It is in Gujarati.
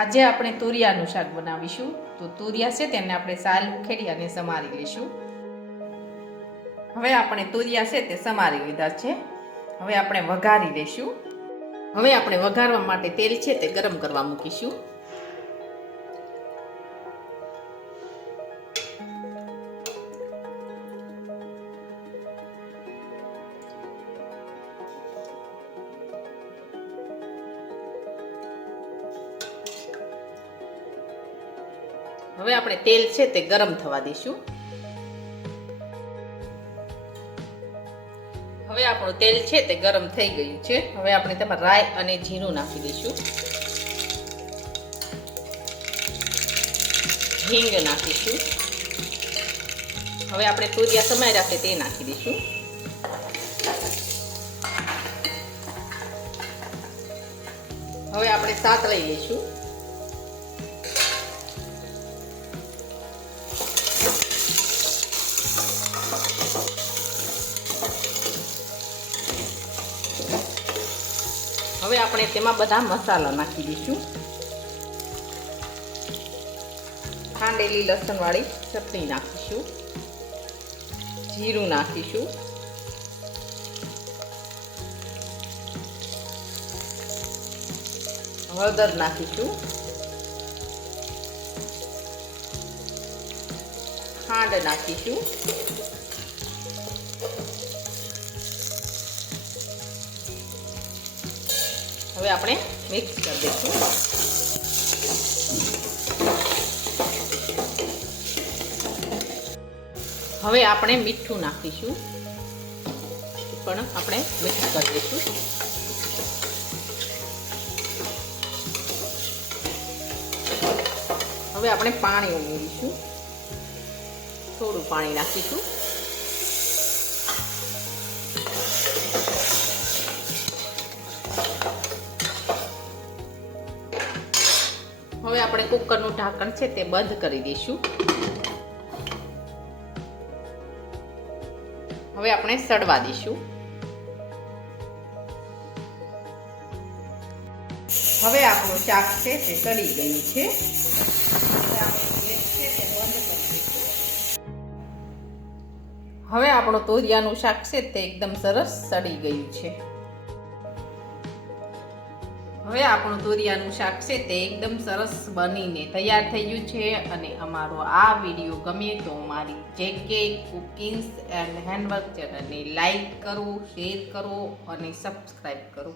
આજે આપણે તુરિયાનું શાક બનાવીશું. તો તુરિયા છે તેને આપણે સાલ ઉખેડી અને સમારી લઈશું. હવે આપણે તુરિયા છે તે સમારી લીધા છે. હવે આપણે વઘારી લઈશું. હવે આપણે વઘારવા માટે તેલ છે તે ગરમ કરવા મૂકીશું. હવે આપણે તેલ છે તે ગરમ થવા દઈશું. હવે આપણું તેલ છે તે ગરમ થઈ ગયું છે. હવે આપણે તેમાં રાઈ અને જીરું નાખી દઈશું. હિંગ નાખીશું. હવે આપણે તુરિયા સમાર્યા છે તે નાખી દઈશું. હવે આપણે શાક લઈ લઈશું. હવે આપણે તેમાં બધા મસાલા નાખી દઈશું. ખાંડેલી લસણવાળી ચટણી નાખીશું. જીરું નાખીશું. હળદર નાખીશું. ખાંડ નાખીશું. હવે આપણે મિક્સ કરી દઈશું. હવે આપણે મીઠું નાખીશું. પણ આપણે મિક્સ કરી દઈશું. હવે આપણે પાણી ઉમેરીશું. થોડું પાણી નાખીશું. હવે આપણે કુકરનું ઢાંકણ છે તે બંધ કરી દઈશું. હવે આપણે સડવા દઈશું. હવે આપણું શાક છે તે સડી ગયું છે. હવે આપણું તુરિયાનું શાક છે તે એકદમ સરસ સડી ગયું છે. હવે આપણું તુરિયાનું શાક છે તે એકદમ સરસ બનીને તૈયાર થઈ ગયું છે. અને અમારો આ વિડીયો ગમે તો મારી જેકે કુકિંગ્સ એન્ડ હેન્ડવર્ક ચેનલને લાઈક કરો, શેર કરો અને સબસ્ક્રાઈબ કરો.